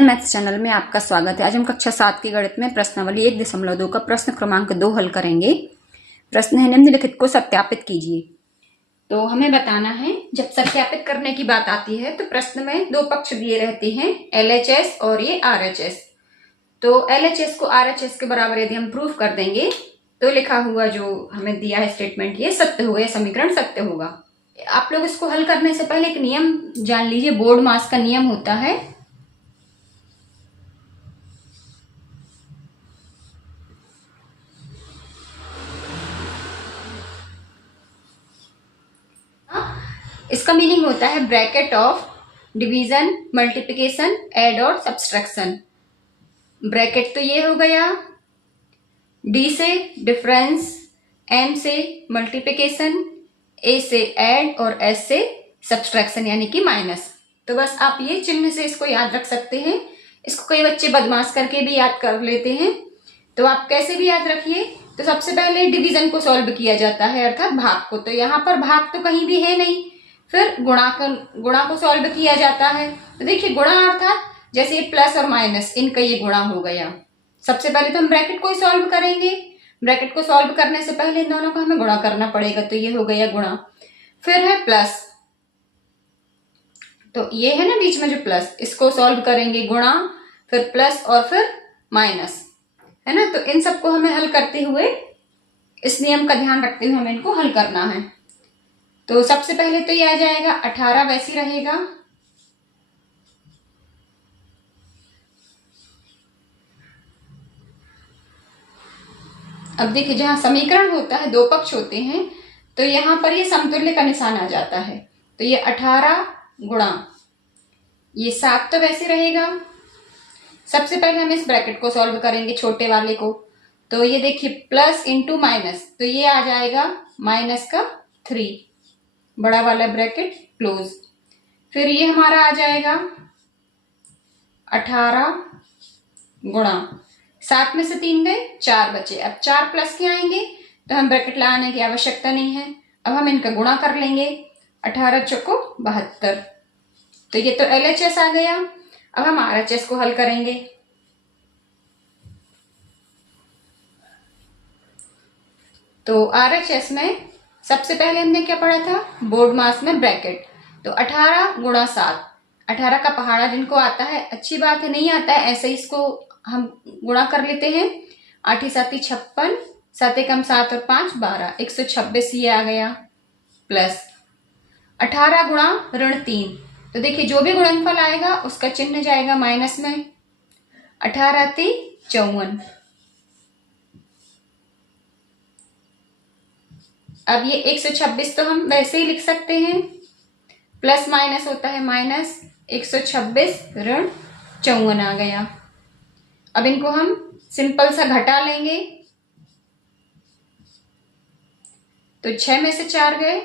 Maths channel में आपका स्वागत है। आज हम कक्षा 7 की गणित में प्रश्नावली 1.2 का प्रश्न क्रमांक 2 हल करेंगे। प्रश्न है, निम्नलिखित को सत्यापित कीजिए। तो हमें बताना है, जब सत्यापित करने की बात आती है तो प्रश्न में दो पक्ष दिए रहते हैं, LHS और ये RHS। तो LHS को RHS के बराबर यदि हम प्रूफ कर देंगे तो लिखा हुआ जो हमें दिया है स्टेटमेंट ये सत्य होगा, यह समीकरण सत्य होगा। आप लोग इसको हल करने से पहले एक नियम जान लीजिए। बोर्ड मास का नियम होता है, इसका मीनिंग होता है bracket of division, multiplication, add और सब्सट्रैक्शन। ब्रैकेट तो ये हो गया, D से डिफरेंस, M से मल्टीप्लिकेशन, A से ऐड और S से सब्सट्रैक्शन यानी कि माइनस। तो बस आप ये चिन्ह से इसको याद रख सकते हैं। इसको कई बच्चे बदमाश करके भी याद कर लेते हैं, तो आप कैसे भी याद रखिए। तो सबसे पहले डिवीजन को सॉल्व किया जाता है, अर्थात भाग को। तो यहाँ पर भाग तो कहीं भी है नहीं, फिर गुणा को सॉल्व किया जाता है। तो देखिए, गुणा अर्थात जैसे प्लस और माइनस, इनका ये गुणा हो गया। सबसे पहले तो हम ब्रैकेट को ही सॉल्व करेंगे। ब्रैकेट को सॉल्व करने से पहले इन दोनों को हमें गुणा करना पड़ेगा, तो ये हो गया गुणा। फिर है प्लस, तो ये है ना बीच में जो प्लस, इसको सॉल्व करेंगे, गुणा, फिर प्लस और फिर माइनस, है ना। तो इन सबको हमें हल करते हुए, इस नियम का ध्यान रखते हुए हमें इनको हल करना है। तो सबसे पहले तो ये आ जाएगा 18, वैसे ही रहेगा। अब देखिए, जहां समीकरण होता है, दो पक्ष होते हैं, तो यहां पर ये समतुल्य का निशान आ जाता है। तो ये 18 गुणा ये 7 तो वैसे रहेगा। सबसे पहले हम इस ब्रैकेट को सॉल्व करेंगे, छोटे वाले को। तो ये देखिए, प्लस इंटू माइनस, तो ये आ जाएगा माइनस का 3, बड़ा वाला ब्रैकेट क्लोज। फिर ये हमारा आ जाएगा 18 गुणा 7 में से 3 गए, 4 बचे। अब 4 प्लस के आएंगे तो हम ब्रैकेट लगाने की आवश्यकता नहीं है। अब हम इनका गुणा कर लेंगे, 18 चौको 72। तो ये तो LHS आ गया। अब हम RHS को हल करेंगे। तो RHS में सबसे पहले हमने क्या पढ़ा था, बोर्ड मास में ब्रैकेट। तो 18 गुणा 7, 18 का पहाड़ा जिनको आता है अच्छी बात है, नहीं आता है ऐसे ही इसको हम गुणा कर लेते हैं। 8 7 56, 7 कम 7 और 5 12, 126 ये आ गया। प्लस 18 गुणा ऋण 3, तो देखिए जो भी गुणनफल आएगा उसका चिन्ह जाएगा माइनस में। 18 3 54। अब ये 126 तो हम वैसे ही लिख सकते हैं, प्लस माइनस होता है माइनस, 126 ऋण 54 आ गया। अब इनको हम सिंपल सा घटा लेंगे, तो 6 में से 4 गए,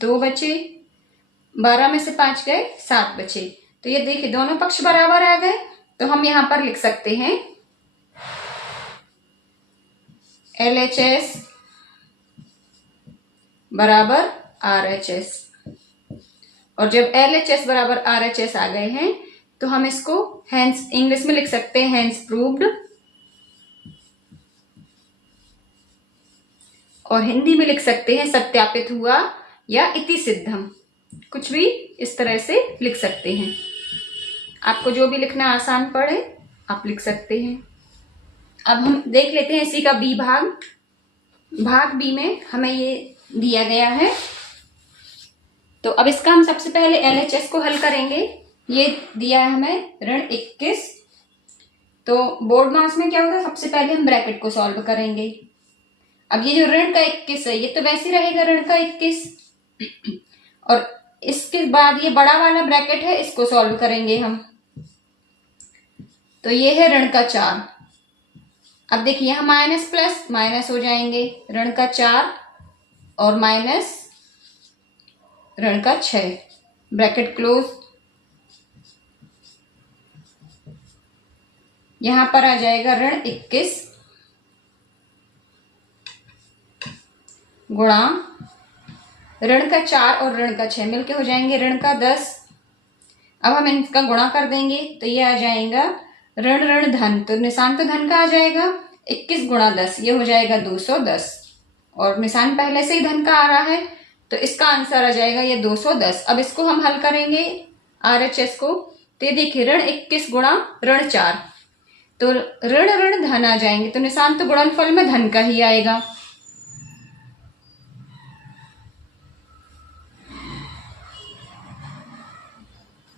2 बचे, 12 में से 5 गए, 7 बचे। तो ये देखिए दोनों पक्ष बराबर आ गए। तो हम यहां पर लिख सकते हैं LHS बराबर RHS। और जब LHS बराबर RHS आ गए हैं तो हम इसको हेंस इंग्लिश में लिख सकते हैं, हेंस प्रूव्ड, और हिंदी में लिख सकते हैं सत्यापित हुआ या इति सिद्धम, कुछ भी इस तरह से लिख सकते हैं। आपको जो भी लिखना आसान पड़े आप लिख सकते हैं। अब हम देख लेते हैं इसी का B भाग। भाग B में हमें ये दिया गया है। तो अब इसका हम सबसे पहले LHS को हल करेंगे। ये दिया है हमें ऋण 21। तो बोर्ड मास में क्या होगा, सबसे पहले हम ब्रैकेट को सॉल्व करेंगे। अब ये जो ऋण का 21 है, ये तो वैसे ही रहेगा ऋण का 21, और इसके बाद ये बड़ा वाला ब्रैकेट है, इसको सॉल्व करेंगे हम। तो ये है ऋण का 4। अब देखिए यहां माइनस प्लस माइनस हो जाएंगे, ऋण का 4 और माइनस ऋण का 6, ब्रैकेट क्लोज। यहां पर आ जाएगा ऋण 21 गुणा ऋण का 4 और ऋण का 6 मिलके हो जाएंगे ऋण का 10। अब हम इनका गुणा कर देंगे तो ये आ जाएगा ऋण ऋण धन, तो निशान तो धन का आ जाएगा, 21 गुणा 10 ये हो जाएगा 210, और निशान पहले से ही धन का आ रहा है तो इसका आंसर आ जाएगा ये 210। अब इसको हम हल करेंगे RHS को, तो ये देखिए ऋण 21 गुणा ऋण 4, तो ऋण ऋण धन आ जाएंगे, तो निशान तो गुणनफल में धन का ही आएगा।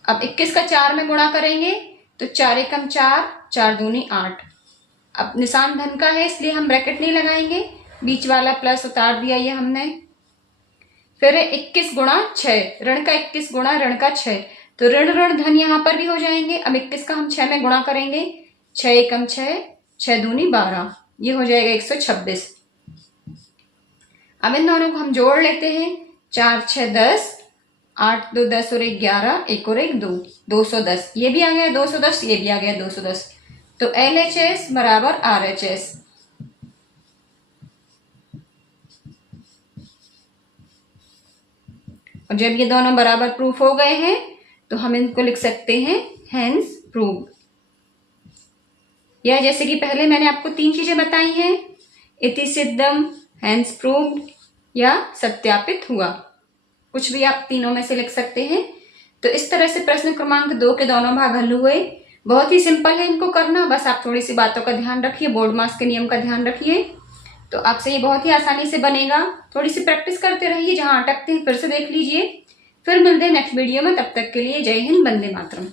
अब 21 का 4 में गुणा करेंगे तो 4 एकम 4, 4 दूनी 8। अब निशान धन का है इसलिए हम ब्रैकेट नहीं लगाएंगे, बीच वाला प्लस उतार दिया ये हमने। फिर 21 गुणा 6, ऋण का 21 गुणा ऋण का 6, तो ऋण ऋण धन यहां पर भी हो जाएंगे। अब 21 का हम 6 में गुणा करेंगे, 6 एकम 6, 6 दूनी 12, ये हो जाएगा 126। अब इन दोनों को हम जोड़ लेते हैं, 4 6 10, 8 2 10 और 1 11, 1 और 1 2, 210, ये भी आ गया 210, ये भी आ गया 210, तो LHS बराबर RHS। और जब ये दोनों बराबर प्रूफ हो गए हैं तो हम इनको लिख सकते हैं हेंस प्रूव्ड। या जैसे कि पहले मैंने आपको 3 चीजें बताई हैं, इति सिद्धम, हेंस प्रूव्ड या सत्यापित हुआ, कुछ भी आप तीनों में से लिख सकते हैं। तो इस तरह से प्रश्न क्रमांक 2 के दोनों भाग हल हुए। बहुत ही सिंपल है इनको करना, बस आप थोड़ी सी बातों का ध्यान रखिए, बोर्ड मार्क्स के नियम का ध्यान रखिए, तो आपसे ये बहुत ही आसानी से बनेगा। थोड़ी सी प्रैक्टिस करते रहिए, जहां अटकते हैं फिर से देख लीजिए। फिर मिलते हैं नेक्स्ट वीडियो में, तब तक के लिए जय हिंद, वंदे मातरम।